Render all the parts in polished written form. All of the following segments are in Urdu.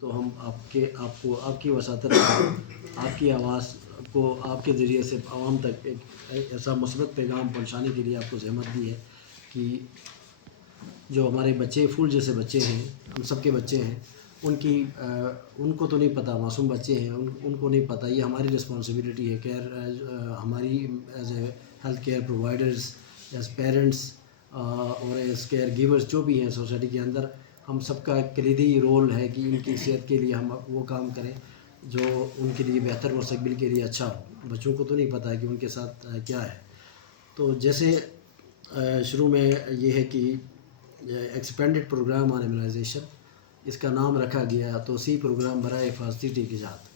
تو ہم آپ کی وساطت میں آپ کی آواز کو آپ کے ذریعے سے عوام تک ایک ایسا مثبت پیغام پہنچانے کے لیے آپ کو زحمت دی ہے کہ جو ہمارے بچے پھول جیسے بچے ہیں، ہم سب کے بچے ہیں، ان کو تو نہیں پتہ، معصوم بچے ہیں، ان کو نہیں پتہ. یہ ہماری رسپانسبلٹی ہے، ہماری as a health care providers, as parents اور ایز کیئر گیورز جو بھی ہیں سوسائٹی کے اندر، ہم سب کا کلیدی رول ہے کہ ان کی صحت کے لیے ہم وہ کام کریں جو ان کے لیے بہتر مستقبل کے لیے اچھا ہو. بچوں کو تو نہیں پتہ ہے کہ ان کے ساتھ کیا ہے. تو جیسے شروع میں یہ ہے کہ ایکسپینڈڈ پروگرام آن امیونائزیشن، اس کا نام رکھا گیا توسیعی پروگرام برائے حفاظتی ٹیکیجات.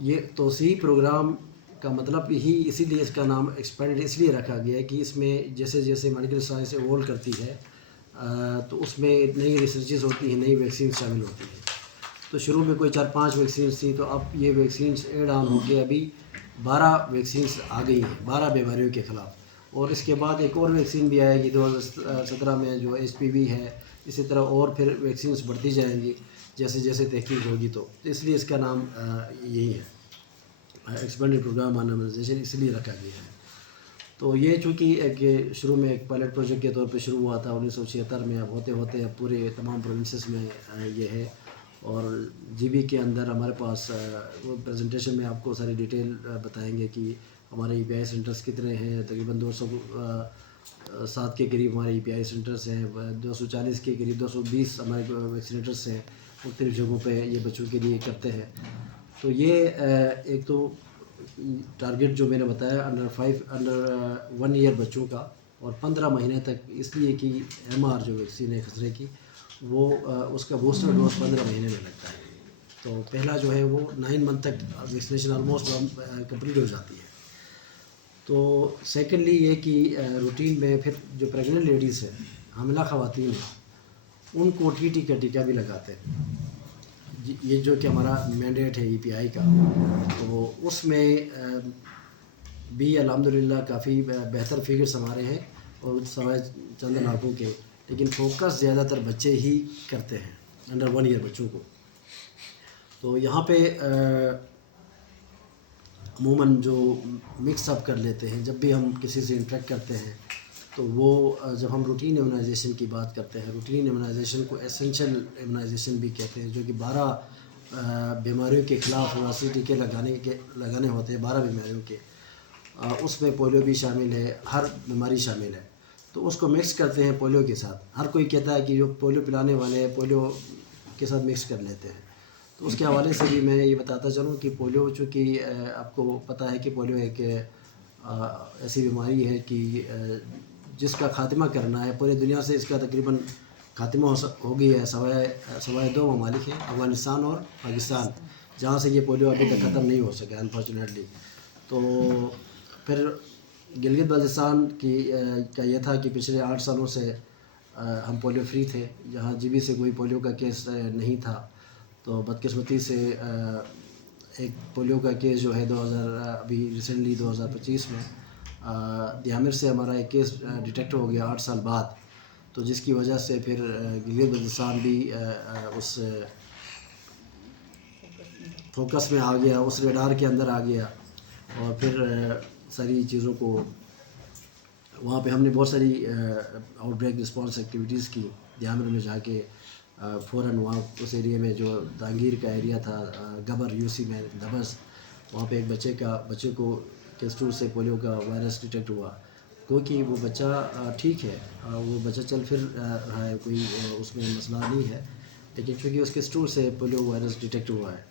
یہ توسیعی پروگرام کا مطلب یہی اسی لیے اس کا نام ایکسپینڈڈ اس لیے رکھا گیا ہے کہ اس میں جیسے جیسے میڈیکل سائنس ایوولو کرتی ہے تو اس میں نئی ریسرچز ہوتی ہیں، نئی ویکسین شامل ہوتی ہیں. تو شروع میں کوئی 4-5 ویکسینس تھیں، تو اب یہ ویکسینس ایڈ آن ہو کے ابھی 12 ویکسینس آ گئی ہیں 12 بیماریوں کے خلاف. اور اس کے بعد ایک اور ویکسین بھی آئے گی 2017 میں جو HPV ہے. اسی طرح اور پھر ویکسینس بڑھتی جائیں گی جیسے جیسے تحقیق ہوگی. تو اس لیے اس کا نام یہی ہے، ایکسپینڈڈ پروگرام آن امیونائزیشن اس لیے رکھا گیا ہے. تو یہ چونکہ ایک شروع میں ایک پائلٹ پروجیکٹ کے طور پہ شروع ہوا تھا 1976 میں، اب ہوتے ہوتے اب پورے تمام پروونسز میں یہ ہے. اور GB کے اندر ہمارے پاس وہ پریزنٹیشن میں آپ کو ساری ڈیٹیل بتائیں گے کہ ہمارے EPI سینٹرز کتنے ہیں. تقریباً 207 کے قریب ہمارے EPI سینٹرز ہیں، 240 کے قریب 220 ہمارے ویکسینیٹرس ہیں، مختلف جگہوں پہ یہ بچوں کے لیے کرتے ہیں. تو یہ ایک تو ٹارگیٹ جو میں نے بتایا انڈر 1 ایئر بچوں کا، اور 15 مہینے تک، اس لیے کہ MR جو ویکسین ہے خسرے کی، وہ اس کا بوسٹر ڈوز 15 مہینے میں لگتا ہے. تو پہلا جو ہے وہ 9 منتھ تک ویکسینیشن آلموسٹ کمپلیٹ ہو جاتی ہے. تو سیکنڈلی یہ کہ روٹین میں پھر جو پریگننٹ لیڈیز ہیں، حاملہ خواتین ہیں، ان کو TT کا ٹیکہ بھی لگاتے ہیں. یہ جو کہ ہمارا مینڈیٹ ہے EPI کا، تو اس میں بھی الحمدللہ کافی بہتر فگرس ہمارے ہیں، اور سوائے چند علاقوں کے، لیکن فوکس زیادہ تر بچے ہی کرتے ہیں، انڈر 1 ایئر بچوں کو. تو یہاں پہ عموماً جو مکس اپ کر لیتے ہیں جب بھی ہم کسی سے انٹریکٹ کرتے ہیں، تو وہ جب ہم روٹین امیونائزیشن کی بات کرتے ہیں، روٹین امیونائزیشن کو ایسنشل امیونائزیشن بھی کہتے ہیں، جو کہ 12 بیماریوں کے خلاف وراثی ٹیکے لگانے ہوتے ہیں، 12 بیماریوں کے. اس میں پولیو بھی شامل ہے، ہر بیماری شامل ہے. تو اس کو مکس کرتے ہیں پولیو کے ساتھ. ہر کوئی کہتا ہے کہ جو پولیو پلانے والے ہیں پولیو کے ساتھ مکس کر لیتے ہیں. تو اس کے حوالے سے بھی میں یہ بتاتا چلوں کہ پولیو چونکہ آپ کو پتہ ہے کہ پولیو ایک ایسی بیماری ہے کہ جس کا خاتمہ کرنا ہے پورے دنیا سے، اس کا تقریباً خاتمہ ہو گئی ہے، سوائے 2 ممالک ہیں، افغانستان اور پاکستان، جہاں سے یہ پولیو ابھی تک ختم نہیں ہو سکا انفارچونیٹلی. تو پھر گلگت بلتستان کا یہ تھا کہ پچھلے 8 سالوں سے ہم پولیو فری تھے، جہاں GB سے کوئی پولیو کا کیس نہیں تھا. تو بدقسمتی سے ایک پولیو کا کیس جو ہے ابھی ریسنٹلی 2025 میں دیامر سے ہمارا ایک کیس ڈیٹیکٹ ہو گیا 8 سال بعد. تو جس کی وجہ سے پھر گلگت بلتستان بھی اس فوکس میں آ گیا، اس ریڈار کے اندر آ گیا. اور پھر ساری چیزوں کو وہاں پہ ہم نے بہت ساری آؤٹ بریک رسپانس ایکٹیویٹیز کی دیامر میں جا کے. فوراً وہاں اس ایریے میں جو دانگیر کا ایریا تھا، گبر UC میں دبس، وہاں پہ ایک بچے کو کیسٹور سے پولیو کا وائرس ڈیٹیکٹ ہوا. کیونکہ وہ بچہ ٹھیک ہے، وہ بچہ چل پھر رہا ہے، کوئی اس میں مسئلہ نہیں ہے، لیکن چونکہ اس کے اسٹول سے پولیو وائرس ڈیٹیکٹ ہوا ہے.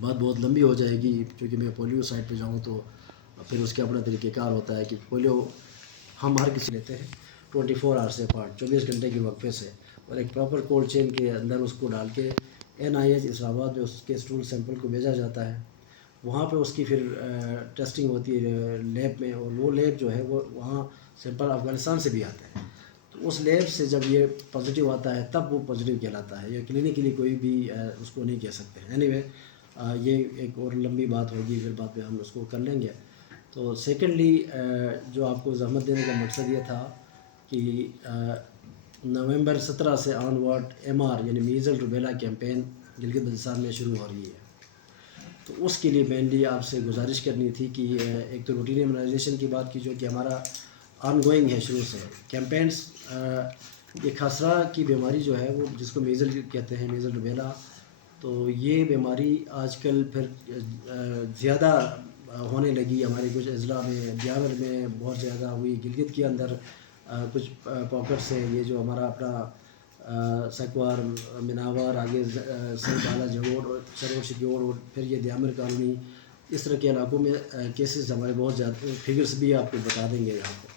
بات بہت لمبی ہو جائے گی، کیونکہ میں پولیو سائٹ پہ جاؤں تو پھر اس کے اپنا طریقہ کار ہوتا ہے کہ پولیو ہم ہر کسی لیتے ہیں 24 آور سے پارٹ، 24 گھنٹے کے وقفے سے، اور ایک پراپر کولڈ چین کے اندر اس کو ڈال کے NIH اسلام آباد میں اس کے اسٹول سیمپل کو بھیجا جاتا ہے. وہاں پہ اس کی پھر ٹیسٹنگ ہوتی ہے لیب میں، اور وہ لیب جو ہے وہ وہاں سیمپل افغانستان سے بھی آتا ہے. تو اس لیب سے جب یہ پازیٹیو آتا ہے تب وہ پازیٹیو کہلاتا ہے. یہ کلینکلی کوئی بھی اس کو نہیں کہہ سکتے. اینی وے یہ ایک اور لمبی بات ہوگی، پھر بعد میں ہم اس کو کر لیں گے. تو سیکنڈلی جو آپ کو زحمت دینے کا مقصد یہ تھا کہ نومبر 17 سے آن ورڈ MR یعنی میزل روبیلا کیمپین گلگت بلتستان میں شروع ہو رہی ہے. تو اس کے لیے مینلی آپ سے گزارش کرنی تھی کہ ایک تو روٹین امیونائزیشن کی بات کی جو کہ ہمارا آن گوئنگ ہے شروع سے کیمپینس. یہ خسرہ کی بیماری جو ہے وہ جس کو میزل کہتے ہیں میزل روبیلا، تو یہ بیماری آج کل پھر زیادہ ہونے لگی ہمارے کچھ اضلاع میں، بیاور میں بہت زیادہ ہوئی، گلگت کے اندر کچھ پاکٹس ہیں. یہ جو ہمارا اپنا سکوار، مناور، آگے سر بالا جگوڑ اور سرور شکیوڑ اور پھر یہ دیامر کالونی، اس طرح کے علاقوں میں کیسز ہمارے بہت زیادہ، فگرس بھی آپ کو بتا دیں گے یہاں پہ.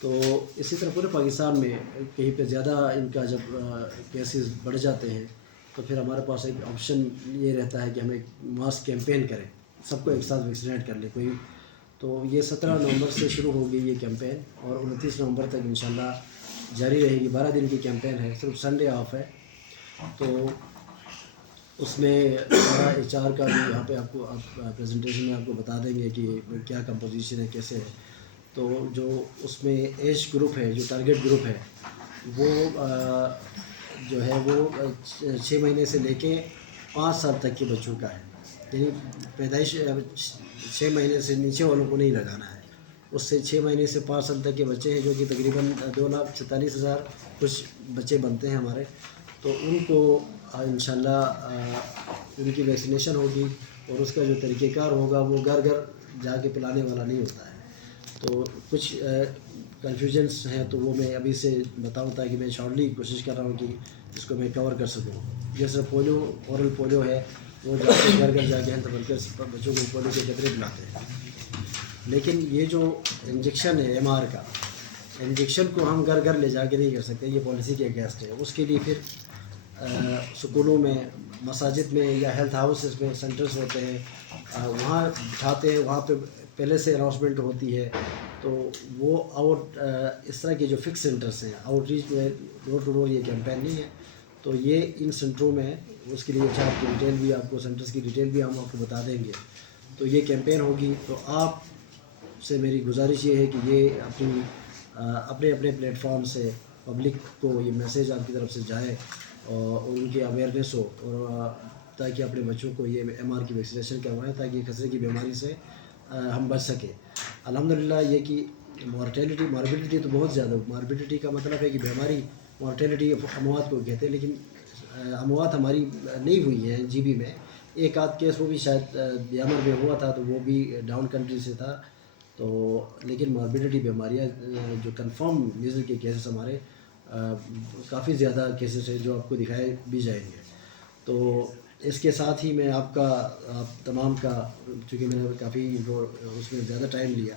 تو اسی طرح پورے پاکستان میں کہیں پہ زیادہ ان کا جب کیسز بڑھ جاتے ہیں تو پھر ہمارے پاس ایک آپشن یہ رہتا ہے کہ ہم ایک ماس کیمپین کریں، سب کو ایک ساتھ ویکسینیٹ کر لیں کوئی. تو یہ 17 نومبر سے شروع ہوگی یہ کیمپین اور 29 نومبر تک انشاءاللہ جاری رہے گی. 12 دن کی کیمپین ہے، صرف سنڈے آف ہے. تو اس میں ہمارا HR کا بھی یہاں پہ آپ کو پریزنٹیشن میں آپ کو بتا دیں گے کہ کیا کمپوزیشن ہے، کیسے ہے. تو جو اس میں ایج گروپ ہے، جو ٹارگیٹ گروپ ہے، وہ جو ہے وہ 6 مہینے سے لے کے 5 سال تک کے بچوں کا ہے. یعنی پیدائش 6 مہینے سے نیچے والوں کو نہیں لگانا ہے. اس سے 6 مہینے سے 5 سال تک کے بچے ہیں جو کہ تقریباً 2,47,000 کچھ بچے بنتے ہیں ہمارے. تو ان کو انشاءاللہ ان کی ویکسینیشن ہوگی اور اس کا جو طریقہ کار ہوگا وہ گھر گھر جا کے پلانے والا نہیں ہوتا ہے. تو کچھ کنفیوژنس ہیں تو وہ میں ابھی سے بتاؤں تاکہ میں شارٹلی کوشش کر رہا ہوں کہ اس کو میں کور کر سکوں. جیسے پولیو، اورل پولیو ہے، وہ جا کے گھر گھر جا کے ہیلتھ ورکرس بچوں کو پولیو کے قطرے پلاتے ہیں. لیکن یہ جو انجیکشن ہے MR کا، انجیکشن کو ہم گھر گھر لے جا کے نہیں کر سکتے، یہ پالیسی کے اگینسٹ ہے. اس کے لیے پھر سکولوں میں، مساجد میں یا ہیلتھ ہاؤسز میں سینٹرز ہوتے ہیں، وہاں بٹھاتے ہیں، وہاں پہ پہلے سے اناؤنسمنٹ ہوتی ہے. تو وہ اس طرح کے جو فکس سینٹرز ہیں، آؤٹ ریچ میں ڈور ٹو ڈور یہ کیمپین نہیں ہے. تو یہ ان سینٹروں میں اس کے لیے چارٹ کی ڈیٹیل بھی آپ کو، سینٹرز کی ڈیٹیل بھی ہم آپ کو بتا دیں گے. تو یہ کیمپین ہوگی. تو آپ سے میری گزارش یہ ہے کہ یہ اپنے اپنے پلیٹ فارم سے پبلک کو یہ میسیج آپ کی طرف سے جائے اور ان کی اویئرنیس ہو، اور تاکہ اپنے بچوں کو یہ MR کی ویکسینیشن کروائیں تاکہ خسرے کی بیماری سے ہم بچ سکیں. الحمدللہ یہ کہ ماربیڈیٹی تو بہت زیادہ، ماربیڈیٹی کا مطلب ہے کہ بیماری، مارٹیلٹی اموات کو کہتے ہیں، لیکن اموات ہماری نہیں ہوئی ہیں GB میں. ایک آدھ کیس وہ بھی شاید دیامر میں ہوا تھا تو وہ بھی ڈاؤن کنٹری سے تھا. تو لیکن ماربیڈیٹی بیماریاں جو کنفرم میزل کے کیسز ہمارے کافی زیادہ کیسز ہیں جو آپ کو دکھائے بھی جائیں گے. تو اس کے ساتھ ہی میں آپ تمام کا، چونکہ میں نے کافی اس میں زیادہ ٹائم لیا.